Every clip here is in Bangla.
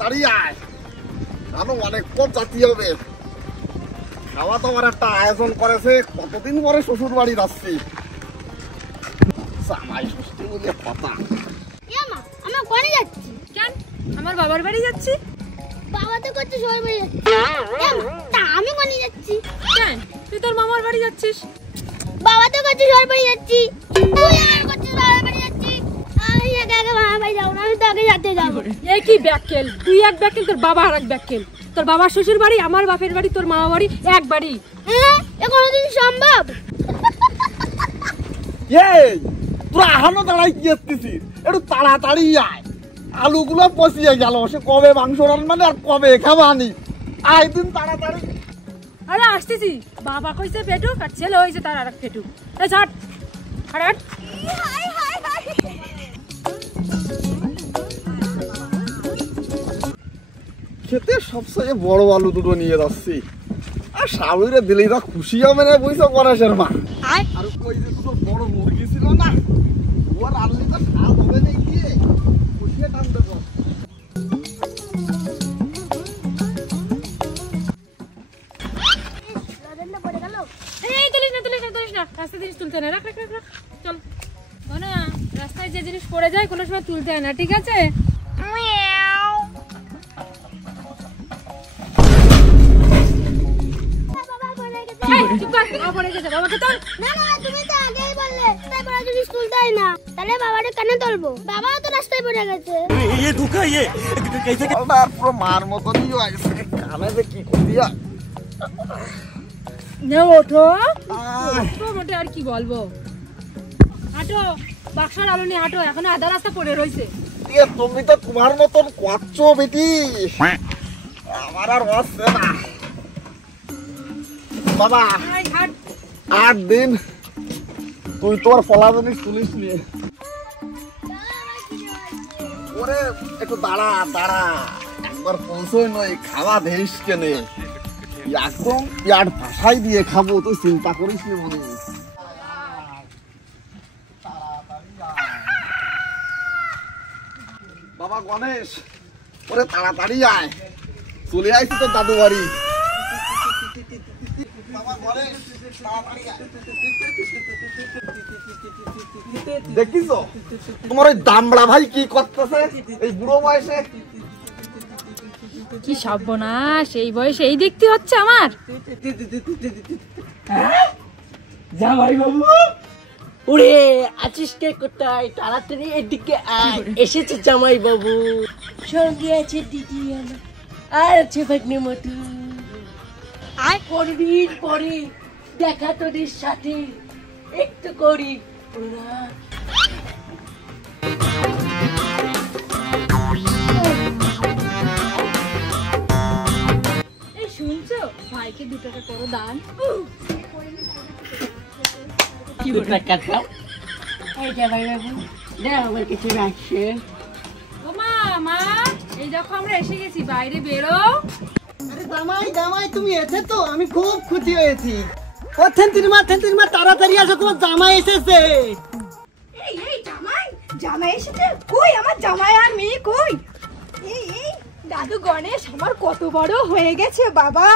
তাড়াতাড়ি আয়, আরো অনেক পথ যাতে হবে। খাওয়া দাওয়ার একটা আয়োজন করেছে, কতদিন পরে শ্বশুর বাড়ি যাচ্ছি। জামাই ষষ্ঠী বলে কথা। আমরা কোনে যাচ্ছি? কেন? আমার বাবার বাড়ি যাচ্ছি। বাবা তো করছে শ্বশুর বাড়ি যাচ্ছি। তা আমি কোনে যাচ্ছি? কেন? তুই তোর মামার বাড়ি যাচ্ছিস। বাবা তো করছে শ্বশুর বাড়ি যাচ্ছি, তুই আর করছিস বাবার বাড়ি যাচ্ছি। আমি একা একা মামার বাড়ি যাবো না, আমি তো আগে যেতে যাবো। এই কি ব্যাকেল, তুই এক ব্যাকেল, তোর বাবা আর এক ব্যাকেল। তোর বাবার শ্বশুর বাড়ি, আমার বাপের বাড়ি, তোর মামা বাড়ি এক বাড়ি। হ্যাঁ, এ কোনোদিন সম্ভব? এই তোরা এখনো দাঁড়াই কি আসতেছিস? একটু তাড়াতাড়ি আয়, আলুগুলো পচিয়ে গেল। সে কবে মাংস রান্না আর কবে খাবানি। আয় দিন তাড়াতাড়ি। আরে আসতেছি। বাবা কইছে পেটুক আর ছেলে হয়েছে তার আর এক পেটুক। এই ছাড় হাট। খেতে সবচেয়ে বড় আলু দুটো নিয়ে যাচ্ছি। আর শাশুড়ে দিলেই খুশি হবে না, বুঝছো গণেশের মা। আর কই যে দুটো বড় মুরগি ছিল না, ওর আলুটা স্বাদ হবে না গিয়ে খুশিয়ে টান দেবো। রাস্তায় জিনিস তুলতে না, রাখ। চল না, রাস্তায় যে জিনিস পড়ে যায় কোনো সময় তুলতে হয় না, ঠিক আছে? মার মতনই হয়েছে, কানে যে কি করিয়া। ওঠো মোটে, আর কি বলবো। হাঁটো, বাক্সর আলো নিয়ে হাঁটো, এখন আধা রাস্তা পড়ে রয়েছে। তুমি তো তোমার মতন করছো বেটি, আমার আর হচ্ছে না। বাবা 8 দিন তুই তোর ফলা জিনিস তুলিস নিয়ে। ওরে একটু দাঁড়া, একবার পৌঁছই নয়, খাওয়া দেশ কেনে একদম পেট ভাষাই দিয়ে খাবো, তুই চিন্তা করিস নি মনে। বাবা গণেশ, ওরে তাড়াতাড়ি আয়, চলে আইছি তোর দাদু বাড়ি। দেখিস তোমার ওই দামড়া ভাই কি করতেছে এই বুড়ো বয়সে? কি সর্বনাশ, এই বয়সে এই দেখতে হচ্ছে আমার। জামাই বাবু, ওরে আছিস কে কোথায়? তাড়াতাড়ি এদিকে আয়, এসেছে জামাই বাবু। সঙ্গে আছে দিদি আমার, আর আছে ভাগ্নে মধু। আর কতদিন পরে দেখা তোদের সাথে, একটু করি ওরা। শুনছো, ভাইকে 2 টাকা করো দান। কি টাকা দাও? এই জামাই বাবু, দাও আমার কিছু রাখছে। ও মা, এই দেখো আমরা এসে গেছি, বাইরে বেরো। আরে জামাই তুমি এসে তো আমি খুব খুশি হয়েছি। ও থেন্তির মা তাড়াতাড়ি আসো, তোমার জামাই এসেছে। এই জামাই এসেছে? কই আমার জামাই আর মেয়ে কই? এই দাদু গণেশ আমার কত বড় হয়ে গেছে বাবা।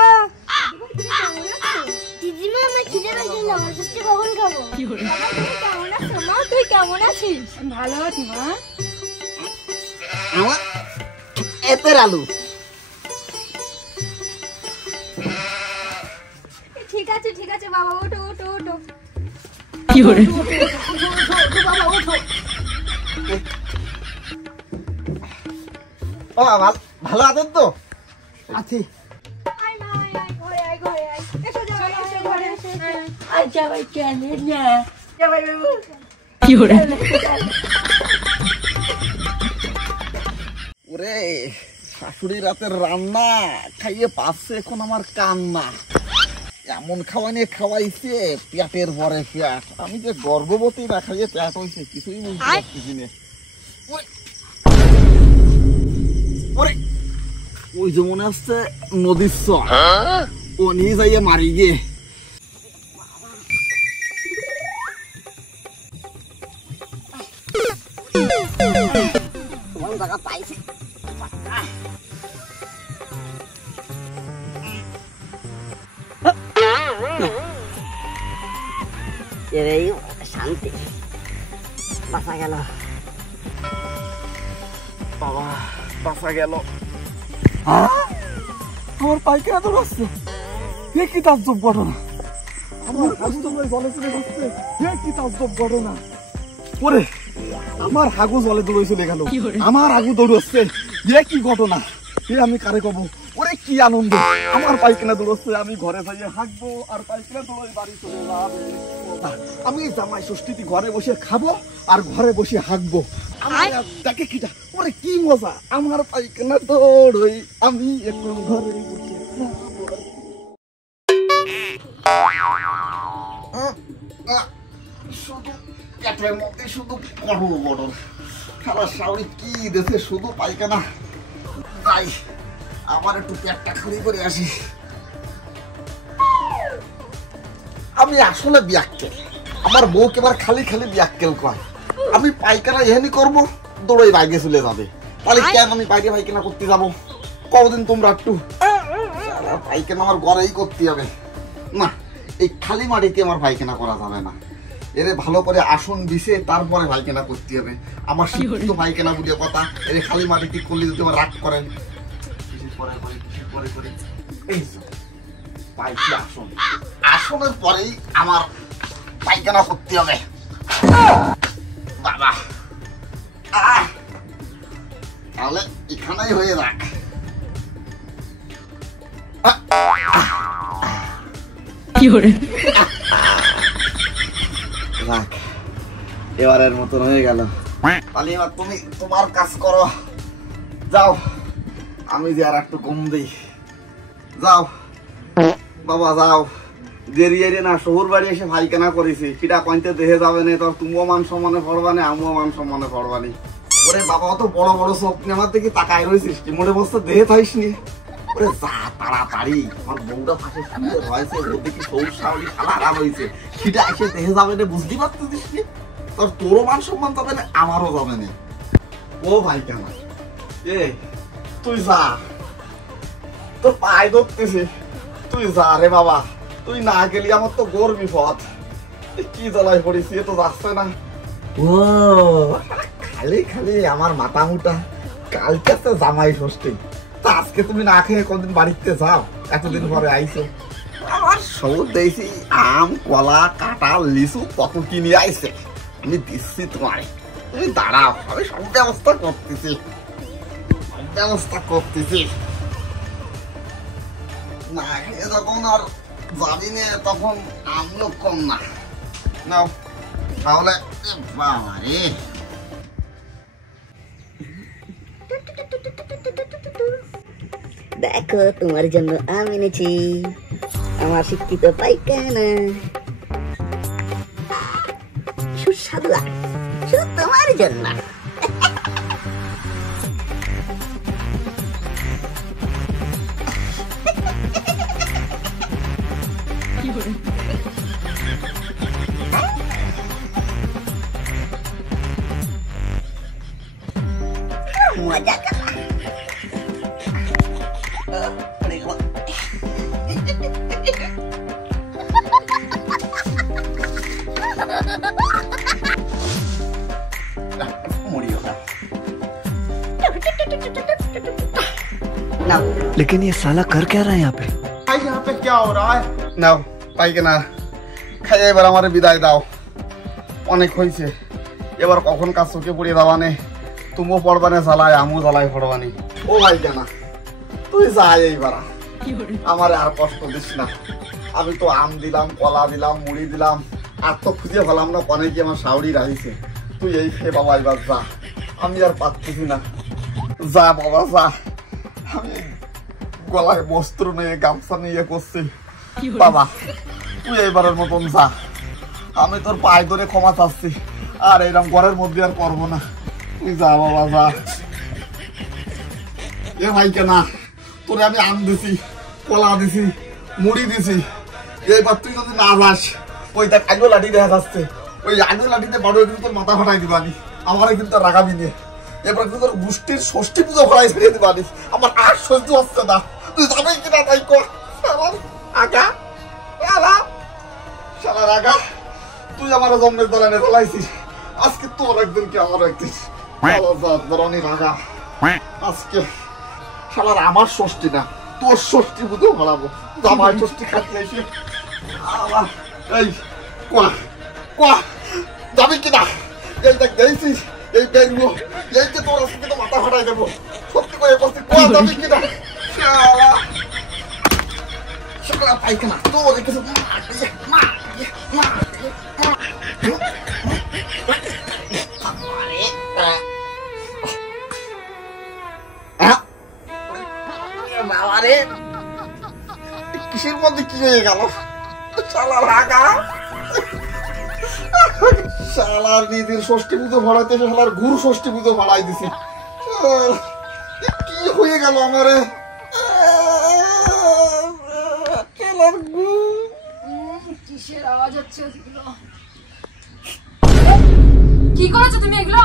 দিদিমা আমার খিদে লাগছে না, ষষ্ঠী কখন খাবো? কেমন আছো মা? তুই কেমন আছিস? ভালো আছি মা। আমার এতের আলু। ঠিক আছে বাবা, ওঠো। কি করে? বাবা ওঠো। ভালো আছেন তো? আছি। ঘরে আয়। এসো জামাই, এসো ঘরে এসো। আর জামাই কেন না? জামাই বাবু কি করে? ওরে শাশুড়ি রাতের রান্না খাইয়ে পাচ্ছে এখন আমার কান্না। এমন খাওয়াইছে পেটের পরে পেট। আমি যে গর্ভবতী না খাইয়ে পেট হয়েছে কিছুই বুঝতে পারতেছি না। ওই যে মনে হচ্ছে নদীর চর, ও নিয়ে যাইয়ে মারি গিয়ে। জায়গা পাইছি, এরেই শান্তি বাঁচা গেল বাবা, বাঁচা গেল। আমার পাইকারা তো আসছে, কি তাজ্জব ঘটনা। আমার হাগু জলে চলে যাচ্ছে, কি তাজ্জব ঘটনা। ওরে আমার হাগু জলে দৌড়ে চলে গেল, আমার হাগু দৌড়চ্ছে, কি ঘটনা। আমি কারে কব, ওরে কি আনন্দ। আমার পাইখানা দৌড়চ্ছে, আমি ঘরে যাইয়ে হাঁকবো আর পাইখানা দৌড়ে বাড়ি চলে যাবে। আমি জামাই ষষ্ঠীতে ঘরে বসে খাবো আর ঘরে বসে হাঁকবো। দেখে কিটা, ওরে কি মজা। আমার পাইখানা দৌড়ই, আমি একটু ঘরে বসে শুধু পেটের মধ্যে শুধু গড় গড়। খালা শাওরি কি দেশে শুধু পাইখানা। যাই আমার একটু পেটটা খালি করে আসি। আমি আসলে বিয়াক্কেল, আমার বউকে এবার খালি খালি বিয়াক্কেল কয়। আমি পাইখানা এখানে করবো, দৌড়ে বাইরে চলে যাবে। তাহলে কেন আমি বাইরে পাইখানা করতে যাবো? কতদিন তোমরা একটু পাইখানা আমার ঘরেই করতে হবে না। এই খালি মাটিতে আমার পায়খানা করা যাবে না। এর ভালো করে আসন দিছে তারপরে পায়খানা করতে হবে। আমার শিক্ষিত পায়খানা বুঝে কথা, এর খালি মাটিতে করলে যদি আমার রাগ করেন। এই পাইছি আসন, আসনের পরেই আমার পায়খানা করতে হবে। বাবা তাহলে এখানেই হয়ে রাখ। এবারের মতন হয়ে গেল। তাহলে এবার তুমি তোমার কাজ করো, যাও। আমি যে আর একটু কম দিই, যাও বাবা যাও। দেরি এরে না, শহর বাড়ি এসে পায়খানা করেছি, কিটা কইতে দেখে যাবে না। তোর তুমিও মান সম্মানে পড়বানি, আমিও মান সম্মানে পড়বানি। ওরে বাবা অত বড় বড় চোখ নিয়ে আমার দিকে তাকায় রয়েছিস কি? মোটে বস্তা দেখে থাইস নি। ওরে যা তাড়াতাড়ি, আমার বউটা পাশে সামনে রয়েছে, ওর দিকে সৌর শাওরি খালা আরাম হয়েছে, সেটা এসে দেখে যাবে না, বুঝতে পারতেছিস নি? তোরও মান সম্মান যাবে না, আমারও যাবে না। ও ভাই কেন এ তুই যা, তোর পায়ে ধরতেছি, তুই যা রে বাবা। তুই না গেলি আমার তো গোর বিপদ। কি জ্বালায় পড়েছি, এ তো যাচ্ছে না। ও খালি খালি আমার মাথা মুটা। কালকে তো জামাই ষষ্ঠী, তা আজকে তুমি না খেয়ে কোনদিন বাড়িতে যাও? এতদিন পরে আইছো। আমার সব দিয়েছি আম, কলা, কাঁঠাল, লিচু কত কিনে আইছে, আমি দিচ্ছি তোমায়। তুমি দাঁড়াও, আমি সব ব্যবস্থা করতেছি, সব ব্যবস্থা করতেছি। না খেয়ে যখন আর যাবি না তখন আমলো কম না। নাও তাহলে। বাবা রে দেখো তোমার জন্য আম এনেছি, আমার শিক্ষিত পায়খানা। সুস্বাদু লাগে, শুধু তোমার জন্য। মজা लेकिन ये साला कर क्या रहा है यहाँ पे? यहाँ पे क्या हो रहा है? নাও পায়খানা খাইয়ে এবার আমার বিদায় দাও। অনেক হয়েছে, এবার কখন কাজ চোখে পড়িয়ে দাবানে, তুমিও পড়বানে জ্বালায়, আমিও জ্বালায় পড়বানি। ও পায়খানা তুই যাই এইবার, আমার আর কষ্ট দিস না। আমি তো আম দিলাম, কলা দিলাম, মুড়ি দিলাম, আর তো খুঁজে পেলাম না কনে কি আমার শাওরি রাখিছে। তুই এই খেয়ে বাবা এবার যা, আমি আর পাচ্ছি না। যা বাবা যা, আমি গলায় বস্ত্র নিয়ে গামছা নিয়ে করছি। বাবা তুই এইবারের মতন যা, আমি তোর পায়ে ধরে ক্ষমা চাচ্ছি, আর এরকম ঘরের মধ্যে আর করবো না। তুই যা বাবা যা। এ ভাই কেনা তোরে আমি আম দিছি, কলা দিছি, মুড়ি দিছি, এইবার তুই যদি না যাস, ওই দেখ আগে লাঠি দেখা যাচ্ছে, ওই আগে লাঠিতে বাড়ো কিন্তু তোর মাথা ফাটাই দিবানি, আমারে কিন্তু রাগাবি নে। এবার কিন্তু তোর গোষ্ঠীর ষষ্ঠী পুজো ফলাই ছেড়ে দিবানি, আমার আর সহ্য হচ্ছে না। তুই যাবে কিনা তাই কর। আগা শালার আগা, তুই তুই আমার জন্মের দলানে জ্বালাইছিস, আজকে তোর একদিনকে আমার একদিন। ধরনি রাগা, আজকে শালার আমার ষষ্ঠী না, তোর ষষ্ঠী বুঝেও ভাড়াবো। জামাই ষষ্ঠী খাতে এসে এই কোয়া কোয়া যাবি কিনা? এই দেখ দেখছিস এই বেরবো, এই যে তোর আজকে তো মাথা ফাটাই দেবো। সত্যি করে বলছি, কোয়া যাবি কিনা? শালা শালা পাইখানা তোর কিছু বাবারে, কিসের মধ্যে কি হয়ে গেল? শালা রাগা, শালার দিদির ষষ্ঠী পুজো ভাড়াইতে শালার গুরু ষষ্ঠী পুজো ভাড়াই দিছি। কি হয়ে গেল আমারে? কিসের আওয়াজ হচ্ছে? কি করেছো তুমি এগুলো?